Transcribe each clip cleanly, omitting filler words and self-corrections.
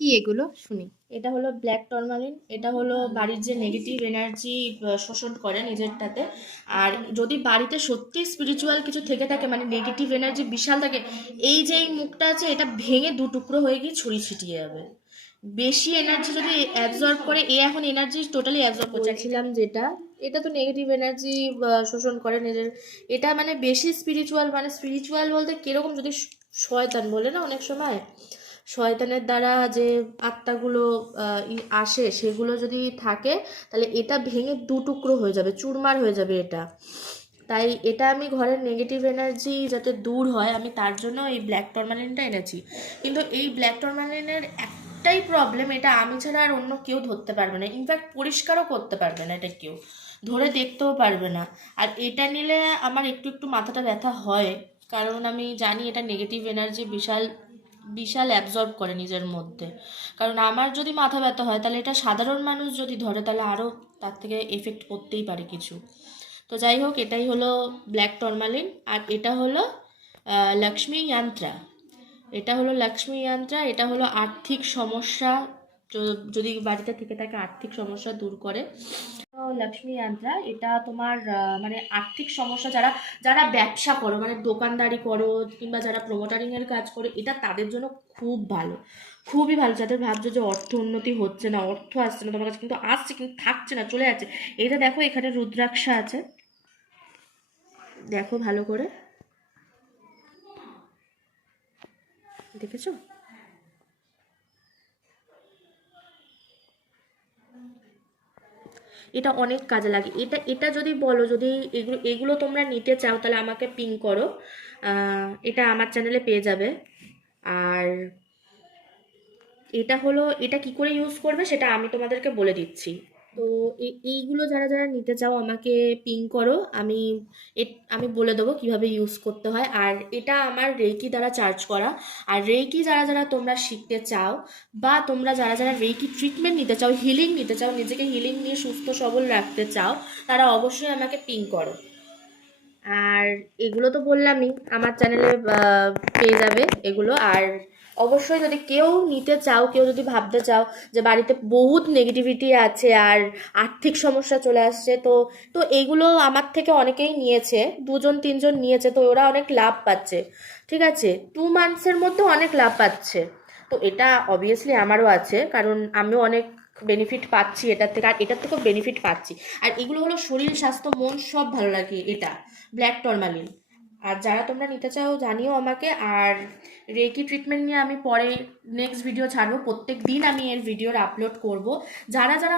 কি এগুলো শুনি। এটা হলো ব্ল্যাক টরমালিন। এটা হলো বাড়ির যে নেগেটিভ এনার্জি শোষণ করে নিজেরটাতে। আর যদি বাড়িতে সত্যি স্পিরিচুয়াল কিছু থেকে থাকে, মানে নেগেটিভ এনার্জি বিশাল থাকে, এই যে এই মুখটা আছে এটা ভেঙে দু টুকরো হয়ে গিয়ে ছড়িয়ে ছিটিয়ে যাবে। বেশি এনার্জি যদি অ্যাবজর্ব করে, এ এখন এনার্জি টোটালি অ্যাবজর্ব করছে। বলছিলাম যেটা, এটা তো নেগেটিভ এনার্জি শোষণ করে নিজের। এটা মানে বেশি স্পিরিচুয়াল, মানে স্পিরিচুয়াল বলতে কিরকম, যদি শয়তান বলে না অনেক সময়, শয়তানের দ্বারা যে আত্মাগুলো আসে সেগুলো যদি থাকে, তাহলে এটা ভেঙে দু টুকরো হয়ে যাবে, চুরমার হয়ে যাবে এটা। তাই এটা আমি ঘরের নেগেটিভ এনার্জি যাতে দূর হয়, আমি তার জন্য এই ব্ল্যাক টরমালিনটা এনেছি। কিন্তু এই ব্ল্যাক টরমালিনের একটাই প্রবলেম, এটা আমি ছাড়া আর অন্য কেউ ধরতে পারবে না, ইনফ্যাক্ট পরিষ্কারও করতে পারবে না, এটা কেউ ধরে দেখতেও পারবে না। আর এটা নিলে আমার একটু একটু মাথাটা ব্যথা হয়, কারণ আমি জানি এটা নেগেটিভ এনার্জি বিশাল বিশাল অ্যাবজর্ব করে নিজের মধ্যে। কারণ আমার যদি মাথা ব্যথা হয়, তাহলে এটা সাধারণ মানুষ যদি ধরে তাহলে আরও তার থেকে এফেক্ট করতেই পারে কিছু। তো যাই হোক, এটাই হলো ব্ল্যাক টরমালিন। আর এটা হলো লক্ষ্মী যন্ত্রা। এটা হলো লক্ষ্মী যন্ত্রা। এটা হলো আর্থিক সমস্যা, যদি বাড়িতে থেকে থাকে আর্থিক সমস্যা দূর করে। লক্ষ্মী যন্ত্রা এটা তোমার মানে আর্থিক সমস্যা, যারা যারা ব্যবসা করো, মানে দোকানদারি করো কিংবা যারা প্রমোটারিং এর কাজ করে, এটা তাদের জন্য খুব ভালো, খুবই ভালো। যাদের ভাবছো যে অর্থ উন্নতি হচ্ছে না, অর্থ আসছে না তোমার কাছে, কিন্তু আসছে কিন্তু থাকছে না, চলে যাচ্ছে। এটা দেখো, এখানে রুদ্রাক্ষা আছে, দেখো ভালো করে, দেখেছো? এটা অনেক কাজে লাগে। এটা এটা যদি বলো, যদি এগুলো এগুলো তোমরা নিতে চাও, তাহলে আমাকে পিং করো, এটা আমার চ্যানেলে পেয়ে যাবে। আর এটা হলো, এটা কি করে ইউজ করবে সেটা আমি তোমাদেরকে বলে দিচ্ছি। তো এইগুলো যারা যারা নিতে চাও আমাকে পিং করো, আমি আমি বলে দেবো কিভাবে ইউজ করতে হয়। আর এটা আমার রেকি দ্বারা চার্জ করা। আর রেকি যারা যারা তোমরা শিখতে চাও, বা তোমরা যারা যারা রেকি ট্রিটমেন্ট নিতে চাও, হিলিং নিতে চাও, নিজেকে হিলিং নিয়ে সুস্থ সবল রাখতে চাও, তারা অবশ্যই আমাকে পিং করো। আর এগুলো তো বললামই, আমার চ্যানেলে পেয়ে যাবে এগুলো। আর অবশ্যই যদি কেউ নিতে চাও, কেউ যদি ভাবতে চাও যে বাড়িতে বহুত নেগেটিভিটি আছে আর আর্থিক সমস্যা চলে আসছে, তো তো এইগুলো আমার থেকে অনেকেই নিয়েছে, দুজন তিনজন নিয়েছে, তো ওরা অনেক লাভ পাচ্ছে। ঠিক আছে, 2 মান্থসের মধ্যে অনেক লাভ পাচ্ছে। তো এটা অবভিয়াসলি আমারও আছে, কারণ আমিও অনেক বেনিফিট পাচ্ছি এটার থেকে, আর এটার থেকেও বেনিফিট পাচ্ছি। আর এগুলো হলো শরীর স্বাস্থ্য মন সব ভালো লাগে, এটা ব্ল্যাক টরমালিন। আর যারা তোমরা নিতে চাও জানিও আমাকে। আর রেকি ট্রিটমেন্ট নিয়ে আমি পরে নেক্সট ভিডিও ছাড়বো, প্রত্যেক দিন আমি এর ভিডিওর আপলোড করব। যারা যারা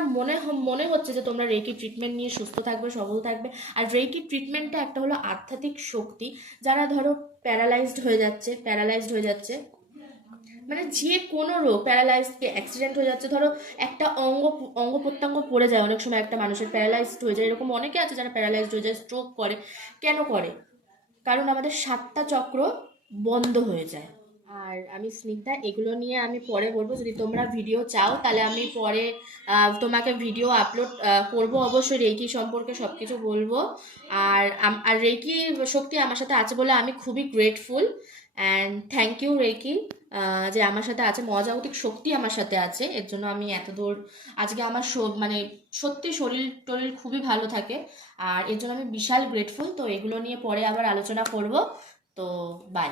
মনে হচ্ছে যে তোমরা রেকি ট্রিটমেন্ট নিয়ে সুস্থ থাকবে, সবল থাকবে। আর রেকি ট্রিটমেন্টটা একটা হলো আধ্যাত্মিক শক্তি। যারা ধরো প্যারালাইজড হয়ে যাচ্ছে, মানে যে কোনো রোগ, প্যারালাইজড, অ্যাক্সিডেন্ট হয়ে যাচ্ছে, ধরো একটা অঙ্গ অঙ্গ প্রত্যঙ্গ পড়ে যায়, অনেক সময় একটা মানুষের প্যারালাইজড হয়ে যায়, এরকম অনেকে আছে যারা প্যারালাইজড হয়ে যায়, স্ট্রোক করে। কেন করে? কারণ আমাদের 7টা চক্র বন্ধ হয়ে যায়। আর আমি স্নিগ্ধা, এগুলো নিয়ে আমি পরে বলবো, যদি তোমরা ভিডিও চাও তাহলে আমি পরে তোমাকে ভিডিও আপলোড করব, অবশ্যই রেকি সম্পর্কে সব কিছু বলবো। আর রেকি শক্তি আমার সাথে আছে বলে আমি খুবই গ্রেটফুল। অ্যান্ড থ্যাংক ইউ রেকি, যে আমার সাথে আছে, মজাগতিক শক্তি আমার সাথে আছে, এর জন্য আমি এত দূর আজকে আমার মানে সত্যি শরীর টরীর খুবই ভালো থাকে। আর এর জন্য আমি বিশাল গ্রেটফুল। তো এগুলো নিয়ে পরে আবার আলোচনা করব। তো বাই।